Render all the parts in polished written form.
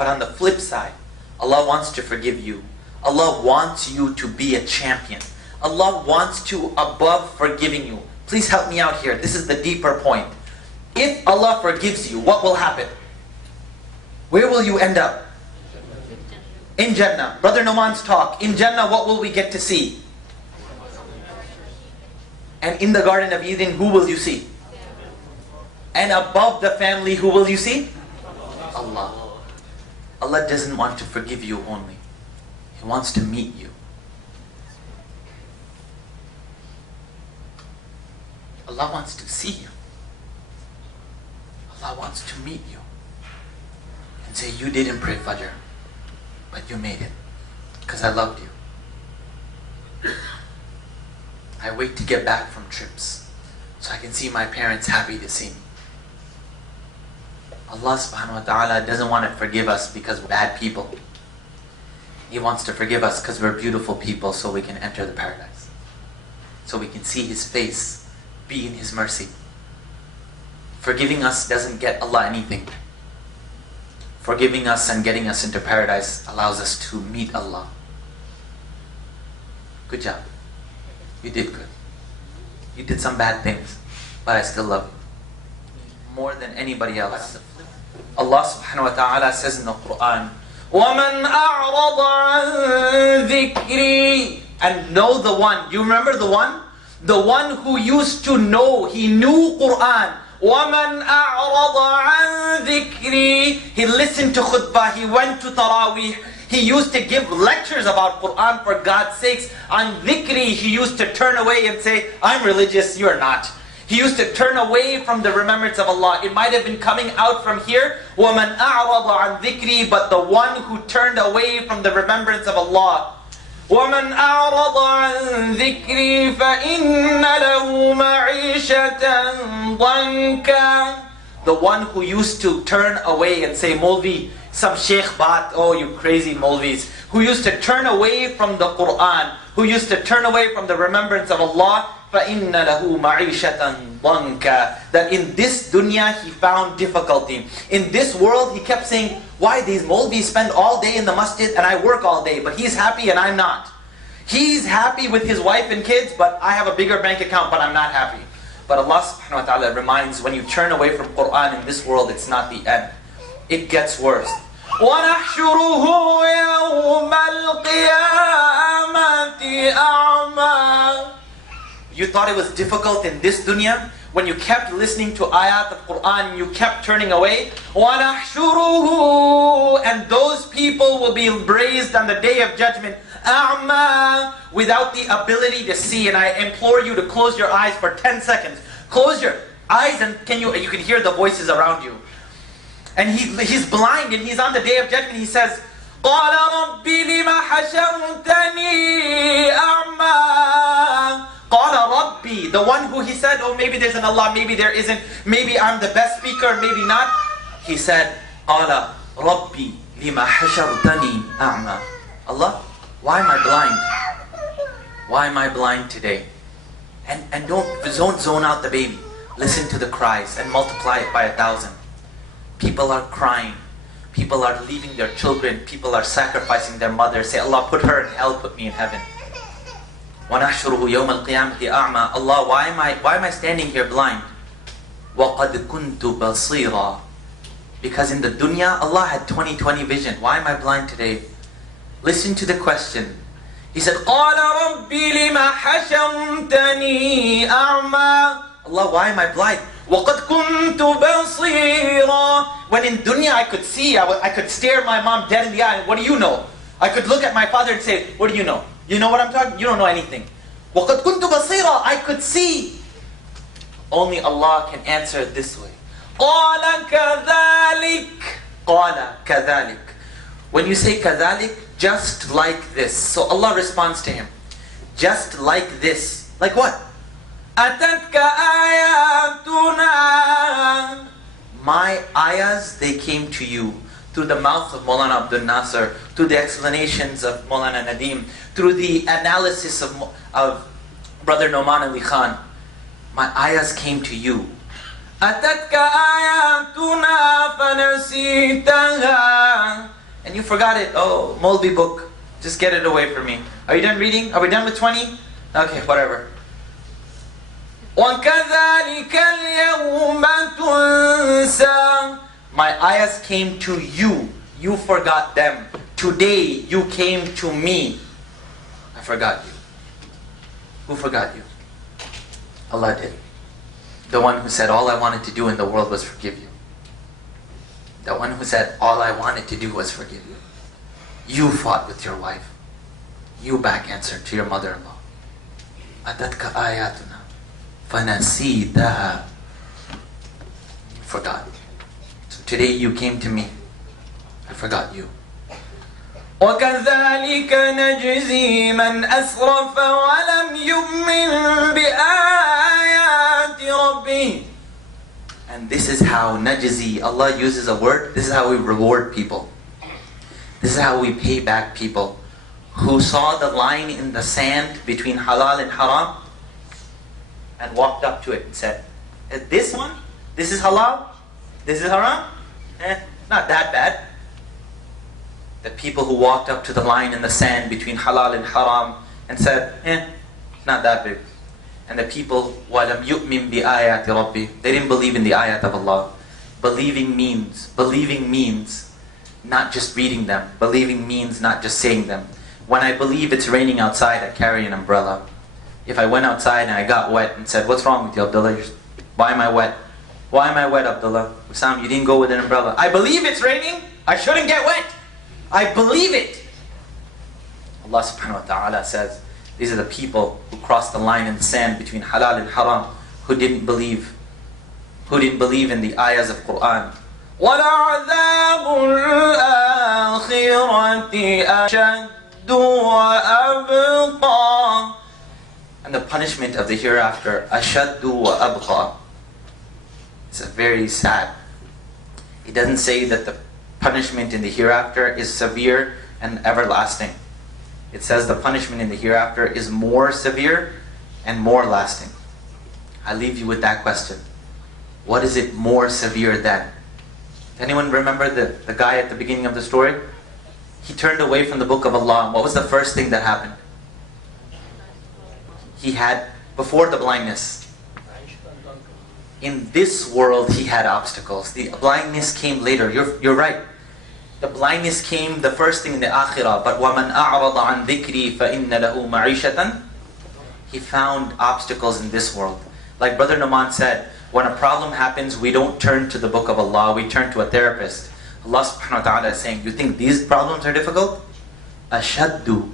But on the flip side, Allah wants to forgive you. Allah wants you to be a champion. Allah wants to, above forgiving you. Please help me out here. This is the deeper point. If Allah forgives you, what will happen? Where will you end up? In Jannah. Brother Noman's talk. In Jannah, what will we get to see? And in the Garden of Eden, who will you see? And above the family, who will you see? Allah. Allah doesn't want to forgive you only. He wants to meet you. Allah wants to see you. Allah wants to meet you. And say, you didn't pray Fajr, but you made it. Because I loved you. I wait to get back from trips so I can see my parents happy to see me. Allah subhanahu wa ta'ala doesn't want to forgive us because we're bad people. He wants to forgive us because we're beautiful people so we can enter the paradise. So we can see His face, be in His mercy. Forgiving us doesn't get Allah anything. Forgiving us and getting us into paradise allows us to meet Allah. Good job. You did good. You did some bad things, but I still love you more than anybody else. Allah subhanahu wa ta'ala says in the Qur'an, وَمَنْ أَعْرَضَ عَنْ ذِكْرِي. And know the one. You remember the one? The one who used to know. He knew Qur'an. وَمَنْ أَعْرَضَ عَنْ ذِكْرِي. He listened to khutbah. He went to Taraweeh. He used to give lectures about Qur'an for God's sakes. On dhikri, he used to turn away and say, I'm religious, you're not. He used to turn away from the remembrance of Allah. It might have been coming out from here, وَمَنْ أَعْرَضَ عَنْ ذِكْرِي. But the one who turned away from the remembrance of Allah. وَمَنْ أَعْرَضَ عَنْ ذِكْرِي فَإِنَّ لَهُ مَعِيشَةً ضَنْكًا. The one who used to turn away and say, Maulvi, some Sheikh Baat, oh you crazy Maulvis, who used to turn away from the Qur'an, who used to turn away from the remembrance of Allah, فَإِنَّ لَهُ مَعِيشَةً ضَنْكًا. That in this dunya he found difficulty. In this world he kept saying, why these Maulvis spend all day in the masjid and I work all day, but he's happy and I'm not. He's happy with his wife and kids, but I have a bigger bank account, but I'm not happy. But Allah subhanahu wa ta'ala reminds, when you turn away from Qur'an in this world, it's not the end. It gets worse. وَنَحْشُرُهُ يَوْمَ الْقِيَامَةِ أَعْمَى. You thought it was difficult in this dunya? When you kept listening to ayat of Qur'an, you kept turning away. وَنَحْشُرُهُ. And those people will be raised on the day of judgment. أَعْمَى. Without the ability to see. And I implore you to close your eyes for 10 seconds. Close your eyes and you can hear the voices around you. And he's blind and he's on the day of judgment. He says, قَالَ رَبِّ لِمَ حَشَرْتَنِي أَعْمَى. قَالَ رَبِّي. The one who he said, oh maybe there's an Allah, maybe there isn't, maybe I'm the best speaker, maybe not. He said, قَالَ رَبِّي لِمَ حَشَرْتَنِي أَعْمَى. Allah, why am I blind? Why am I blind today? And don't zone out the baby. Listen to the cries and multiply it by 1,000. People are crying. People are leaving their children. People are sacrificing their mother. Say, Allah, put her in hell, put me in heaven. وَنَحْشُرُهُ يَوْمَ الْقِيَامَةِ أَعْمَى. Allah, why am I standing here blind? وَقَدْ كُنْتُ بَصِيرًا. Because in the dunya, Allah had 20/20 vision. Why am I blind today? Listen to the question. He said, قَالَ رَبِّ لِمَ حَشَرْتَنِي أَعْمَى. Allah, why am I blind? وَقَدْ كُنْتُ بَصِيرًا. When in dunya I could see, I could stare my mom dead in the eye. What do you know? I could look at my father and say, what do you know? You know what I'm talking? You don't know anything. وَقَدْ كُنْتُ بَصِيرًا. I could see. Only Allah can answer it this way. قَالَ كَذَلِكَ. قَالَ كَذَلِكَ. When you say كَذَلِكَ, just like this. So Allah responds to him. Just like this. Like what? أَتَتْكَ آيَاتُنَا. My ayahs, they came to you through the mouth of Maulana Abdul Nasser, through the explanations of Maulana Nadim, through the analysis of Brother Noman Ali Khan. My ayahs came to you. أَتَتْكَ آيَاتُنَا فَنَسِيتَهَا. you forgot it. Oh, moldy book. Just get it away from me. Are you done reading? Are we done with 20? Okay, whatever. وَكَذَلِكَ الْيَوْمَ تُنْسَى. My ayahs came to you. You forgot them. Today you came to me. I forgot you. Who forgot you? Allah did. The one who said, all I wanted to do in the world was forgive you. The one who said, all I wanted to do was forgive you. You fought with your wife. You back answered to your mother-in-law. أَتَتْكَ آيَاتُنَا فَنَسِيتَهَا. You forgot. So today you came to me. I forgot you. وَكَذَلِكَ نَجْزِي مَنْ أَسْرَفَ وَلَمْ يُؤْمِنْ بِآيَاتِ رَبِّهِ. And this is how najzi, Allah uses a word, this is how we reward people. This is how we pay back people who saw the line in the sand between halal and haram and walked up to it and said, this one, this is halal, this is haram, not that bad. The people who walked up to the line in the sand between halal and haram and said, not that big. And the people, وَلَمْ يُؤْمِنْ بِآيَاتِ رَبِّهِ, they didn't believe in the ayat of Allah. Believing means not just reading them. Believing means not just saying them. When I believe it's raining outside, I carry an umbrella. If I went outside and I got wet and said, what's wrong with you, Abdullah? Why am I wet? Why am I wet, Abdullah? Wissam, you didn't go with an umbrella. I believe it's raining. I shouldn't get wet. I believe it. Allah subhanahu wa ta'ala says, these are the people who crossed the line in the sand between halal and haram, who didn't believe in the ayahs of Qur'an. وَلَعَذَابُ الْآخِرَةِ أَشَدُّ وَأَبْقَى. And the punishment of the hereafter, أَشَدُّ وَأَبْقَى. It's very sad. It doesn't say that the punishment in the hereafter is severe and everlasting. It says the punishment in the hereafter is more severe and more lasting. I leave you with that question. What is it more severe than? Anyone remember the guy at the beginning of the story? He turned away from the book of Allah. And what was the first thing that happened? He had, before the blindness, in this world he had obstacles. The blindness came later. You're right. The blindness came the first thing in the akhirah. But وَمَنْ أَعْرَضَ عَنْ ذِكْرِي فَإِنَّ لَهُ مَعِيشَةً. He found obstacles in this world. Like Brother Numan said, when a problem happens, we don't turn to the book of Allah, we turn to a therapist. Allah subhanahu wa ta'ala is saying, you think these problems are difficult? Ashaddu.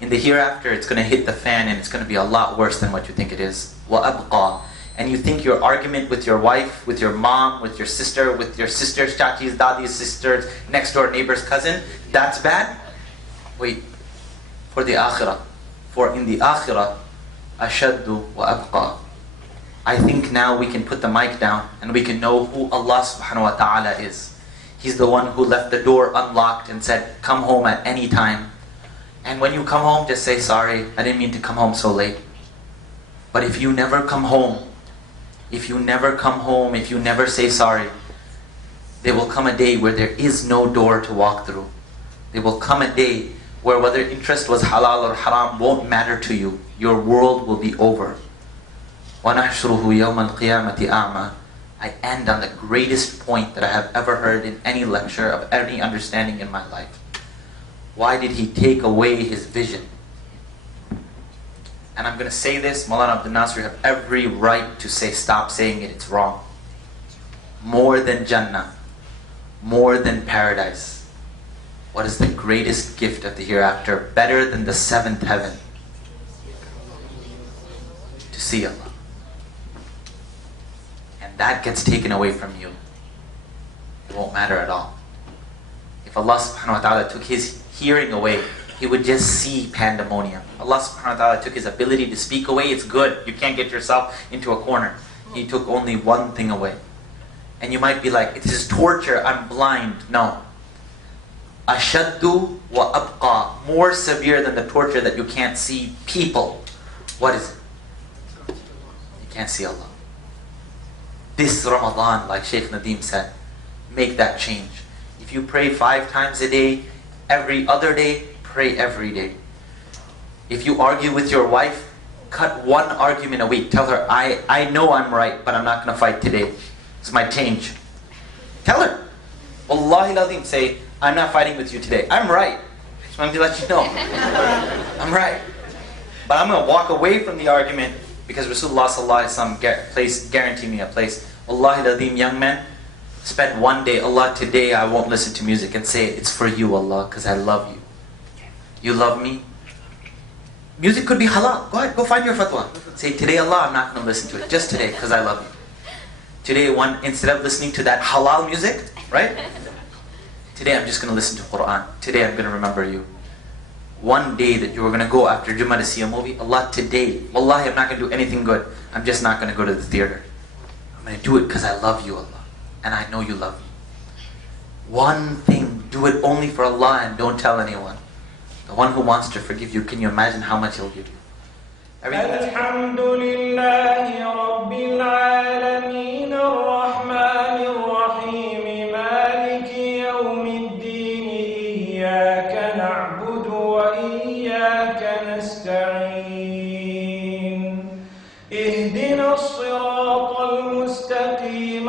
In the hereafter, it's going to hit the fan and it's going to be a lot worse than what you think it is. وَأَبْقَى. And you think your argument with your wife, with your mom, with your sister's, chachis, dadi's sisters, next door neighbor's cousin, that's bad? Wait, for the akhirah. For in the akhirah, ashaddu wa abqa. I think now we can put the mic down and we can know who Allah subhanahu wa ta'ala is. He's the one who left the door unlocked and said, come home at any time. And when you come home, just say, sorry, I didn't mean to come home so late. But if you never come home, if you never say sorry, there will come a day where there is no door to walk through. There will come a day where whether interest was halal or haram won't matter to you. Your world will be over. وَنَحْشُرُهُ يَوْمَ الْقِيَامَةِ أَعْمَى. I end on the greatest point that I have ever heard in any lecture of any understanding in my life. Why did he take away his vision? And I'm going to say this, Maulana Abdul Nasir, you have every right to say, stop saying it, it's wrong. More than Jannah, more than paradise. What is the greatest gift of the hereafter? Better than the seventh heaven? To see Allah. And that gets taken away from you. It won't matter at all. If Allah subhanahu wa ta'ala took his hearing away, he would just see pandemonium. Allah subhanahu wa ta'ala took his ability to speak away, it's good. You can't get yourself into a corner. He took only one thing away. And you might be like, it is torture, I'm blind. No. Ashaddu wa abqa. More severe than the torture that you can't see people. What is it? You can't see Allah. This Ramadan, like Shaykh Nadeem said, make that change. If you pray 5 times a day, every other day, pray every day. If you argue with your wife, cut one argument a week. Tell her, I know I'm right, but I'm not going to fight today. It's my change. Tell her. Wallahi lazim, say, I'm not fighting with you today. I'm right. Just wanted to let you know. I'm right. But I'm going to walk away from the argument because Rasulullah sallallahu alaihi wasallam guaranteed me a place. Wallahi lazim, young men, spend one day, Allah, today I won't listen to music, and say, it's for you, Allah, because I love you. You love me? Music could be halal. Go ahead, go find your fatwa. Say, today, Allah, I'm not going to listen to it. Just today, because I love you. Today, instead of listening to that halal music, right? Today, I'm just going to listen to Qur'an. Today, I'm going to remember you. One day that you were going to go after Jummah to see a movie, Allah, today, wallahi, I'm not going to do anything good. I'm just not going to go to the theater. I'm going to do it because I love you, Allah. And I know you love me. One thing, do it only for Allah and don't tell anyone. The one who wants to forgive you, can you imagine how much He'll give you? Alhamdulillahi Rabbil Alameen Ar-Rahmanir Rahim Maliki Yawmiddin Iyyaka na'budu wa iyyaka nasta'in Ihdina as-siratal mustaqim